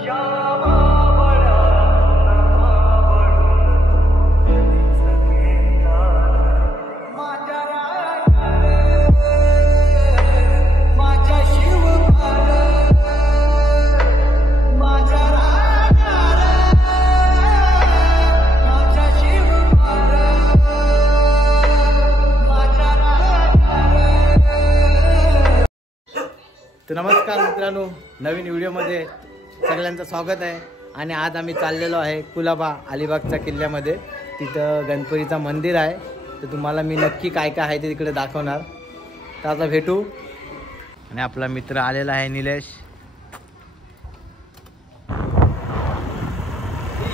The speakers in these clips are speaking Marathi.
तर नमस्कार मित्रांनो, नवीन व्हिडिओमध्ये सगळ्यांचं स्वागत आहे। आणि आज आम्ही चाललेलो आहे कुलाबा अलिबागच्या किल्ल्यामध्ये। तिथं गणपतीचं मंदिर आहे, तर तुम्हाला मी नक्की काय काय आहे ते तिकडे दाखवणार। तर आता भेटू। आणि आपला मित्र आलेला आहे निलेश।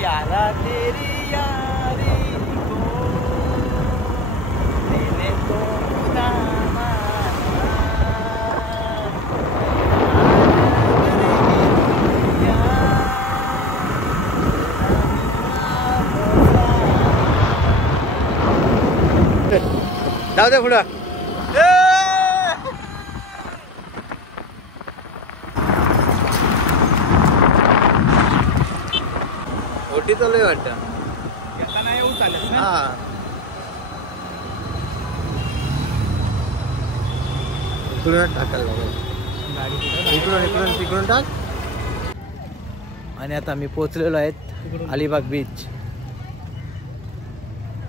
यारा तेरी यारी को देने को जाऊ दे पुढं। ओटी चालू वाटतं नाही येऊ चालेल ना। हा इकडून टाकायला इकडून इकडून तिकडून टाक। आणि आता आम्ही पोहोचलेलो आहेत अलिबाग बीच।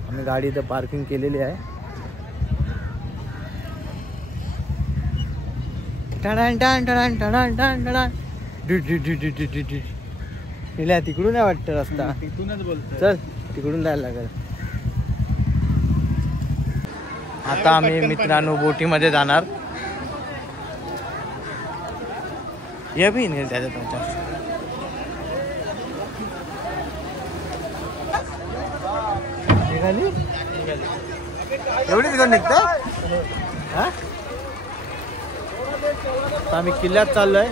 आम्ही गाडी इथं पार्किंग केलेली आहे। टणान टण टणान टणान टण टणान तिकडून आहे वाटतं रस्ता। तिकडूनच बोलतो, चल तिकडून जायला लागेल। आता आम्ही मित्रांनो बोटीमध्ये जाणार। ये भी नाही त्याच्यात निघाली एवढीच घेऊन निघता। आम्ही किल्ल्यात चाललोय।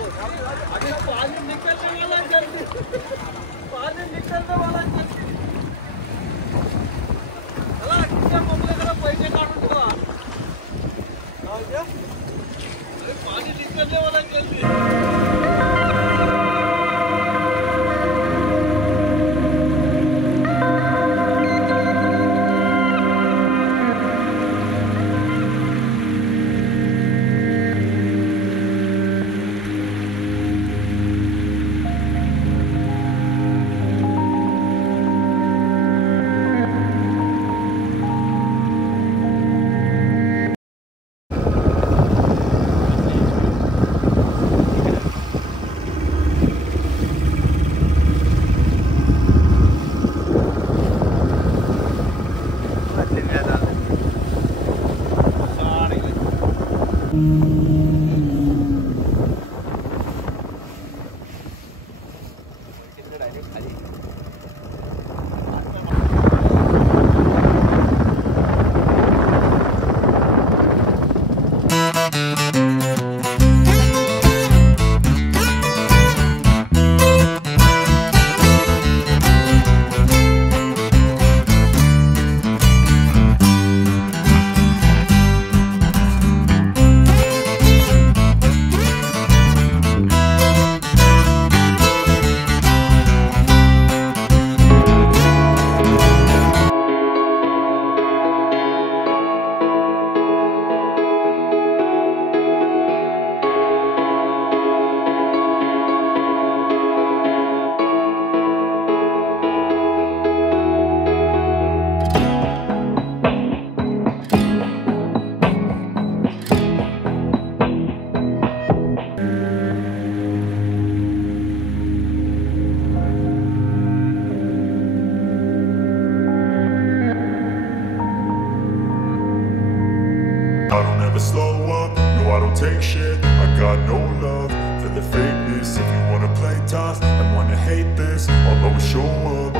I don't ever slow up, no I don't take shit. I got no love for the fakeness. If you wanna play tough and wanna hate this, I'll always show up.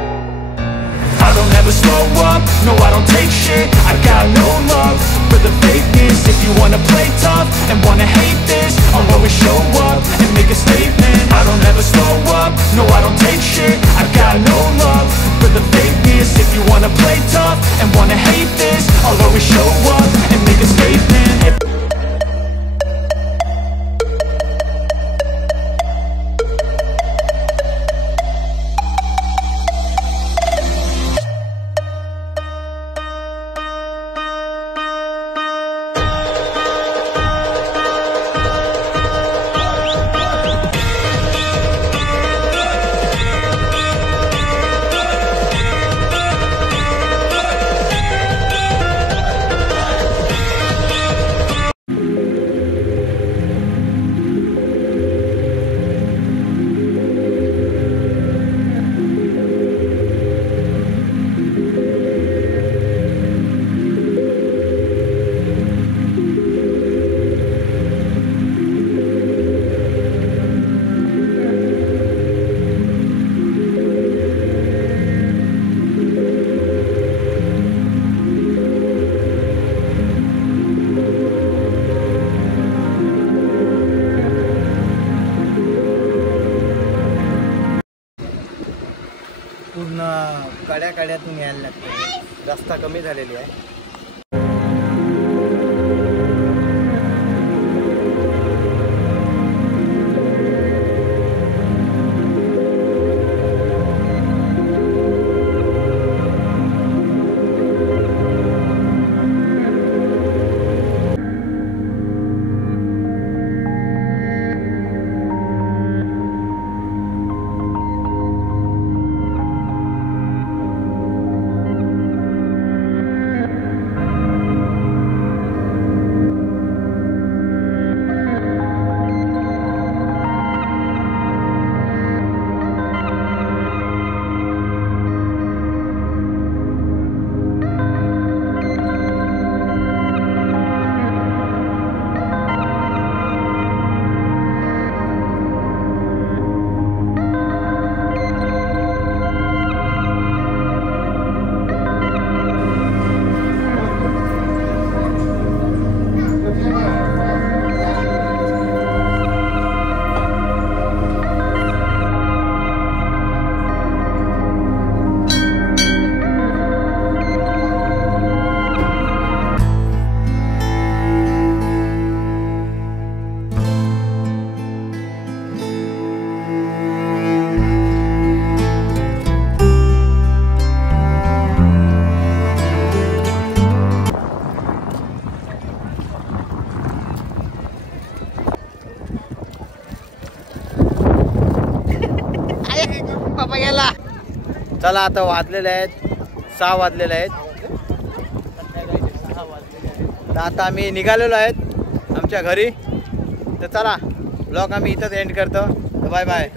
I don't ever slow up, no I don't take shit. I got no love for the fakeness. If you wanna play tough and wanna hate this, I'll always show up and make a statement. I don't ever slow up, no I don't take shit. I got no love for the fakeness. If you wanna play tough and wanna hate this, I'll always show up and make a statement. पूर्ण कड्यातून यायला लागते, रस्ता कमी झालेली आहे. चला आता वाजलेले आहेत 6 वाजलेले आहेत. तर आता आम्ही निघालेलो आहेत आमच्या घरी. तर चला ब्लॉग आम्ही इथंच एंड करतो. Bye bye.